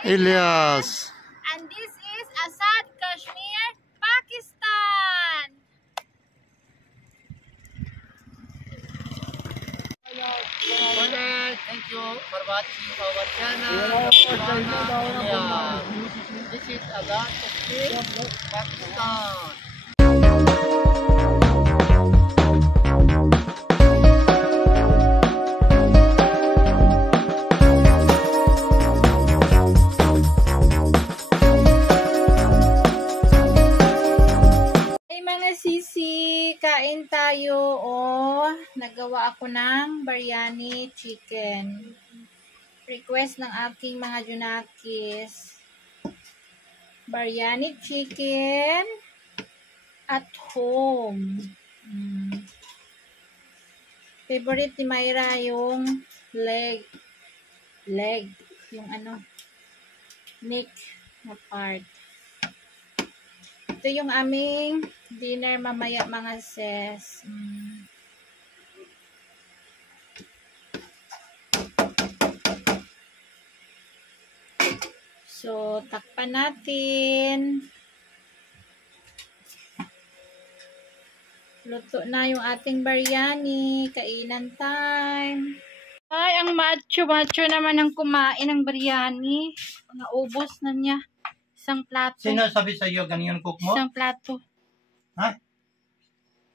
Ilyas. And this is Azad, Kashmir, Pakistan. Thank you for watching our channel. This is Azad, Kashmir, Pakistan. Sisi, kain tayo. Nagawa ako ng biryani chicken. Request ng aking mga junakis. Biryani chicken at home. Favorite ni Mayra yung leg. Yung neck na part. Ito yung aming dinner mamaya mga sis. So, takpan natin. Luto na yung ating biryani. Kainan time. Ay, ang macho naman ang kumain ng biryani. Naubos na niya. Isang plato. Sino sabi sa iyo ganyan cook mo? Isang plato. Ha?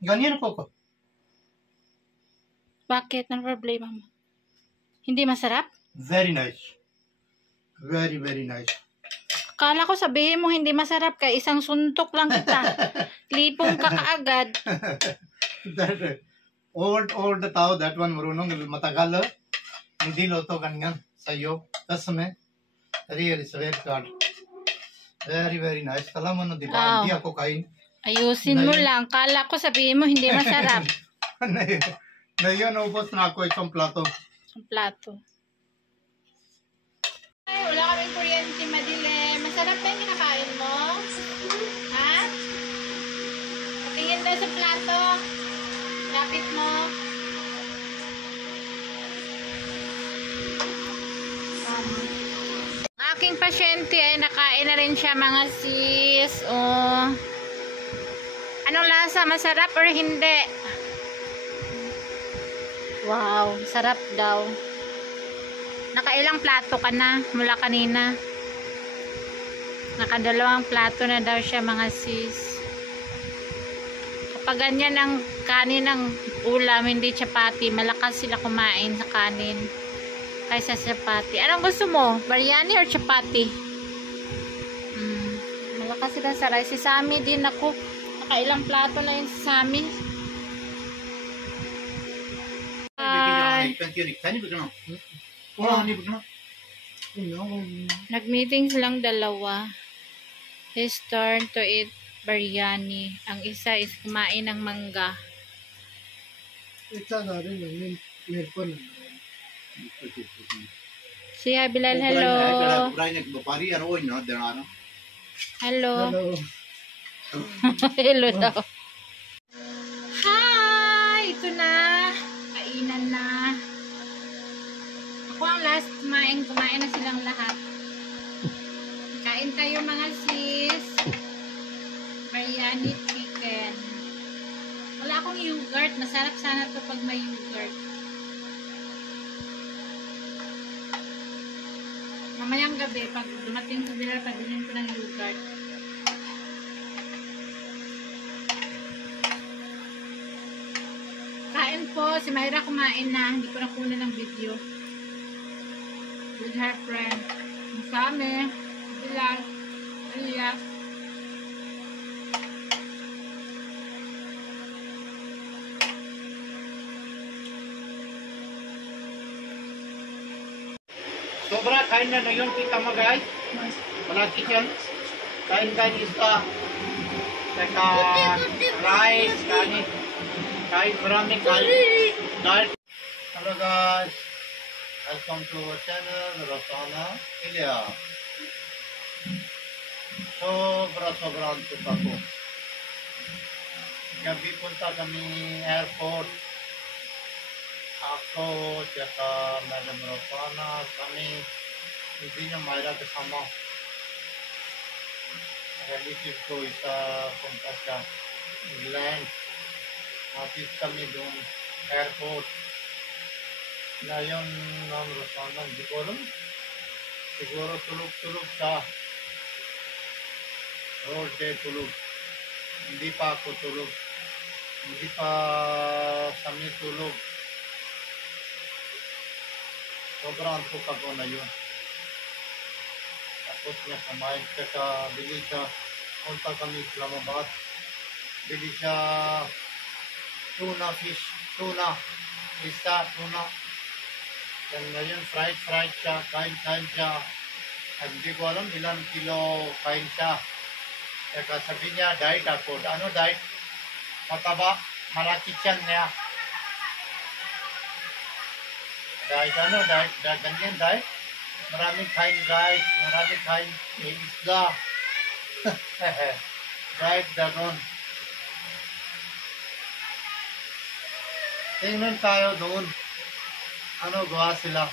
Ganyan cook? Bakit? Ang problema mo? Hindi masarap? Very nice. Very, very nice. Kala ko sabihin mo hindi masarap ka. Isang suntok lang kita. Lipong ka kaagad. Old tao, that one marunong matagal. Hindi loto ganyan sa iyo. Kasme. Really, very good. Very, very nice. Alam mo no, di ba? Hindi ako kain. Ayusin mo lang. Kala ko sabihin mo hindi masarap. Na yun, ubos na ako itong plato. Ang plato. Ay, wala kaming kuryente, Madile. Masarap ba yung kinakain mo? Ha? Patingin daw sa plato. Lapit mo. Aking pasyente ay nakain na rin siya mga sis. Anong lasa? Masarap or hindi? Wow, sarap daw. Nakailang plato ka na mula kanina? Nakadalawang plato na daw siya mga sis. Kapag ganyan ang kanin ng ulam, hindi chapati, malakas sila kumain sa kanin kaysa chapati. Anong gusto mo? Biryani or chapati? Malakas sila sa rice. Si Sammy din ako. Nakailang plato na yun si Sammy. Nag-meeting silang dalawa. His turn to eat biryani. Ang isa is kumain ng mangga. Siya Bilal, hello. Hello. Hello daw. Hi! Ito na. Kainan na. Ako ang last kumain. Kumain na silang lahat. Kain tayo mga sis. Biryani chicken. Wala akong yogurt. Masarap sana to pag may yogurt. Mamayang gabi, pag dumating sa Bilal, pagbilhin ko ng yogurt. Kain po. Si Mayra kumain na. Hindi ko na kunin ng video. With her friend. Kami. Bilal. Elias. Sobra, kain na yun kita magay. Malaki yan. Kain isda. Saka rice, kanin. Kain marami kain. Hello guys. Welcome to our channel, Rosana Ilya. Sobra antuk ako. Gabi punta kami airport. Ako, tsaka Madam Rosana, kami hindi niya Myra kasama. Relative ko isa punta sa England. Napit kami doon airport. Na yung Rosana, hindi ko alam. Siguro tulog-tulog siya. Road day tulog. Hindi pa ako tulog. Hindi pa kami tulog. Sobrang antok ako na yun. Tapos niya kumain ka bili siya. Punta kami Islamabad. Bili siya tuna fish. Tuna. Isa tuna. Yan ngayon fried siya. Kain siya. At hindi ko alam ilang kilo kain siya. Kaya sabi niya, diet ako. Ano diet? Mataba. Malaki tiyan niya. Diet ano? Diet. Ganyan diet. Maraming kain guys. Maraming kain isda. Diet ganon. Tingnan tayo doon. Ano gawa sila?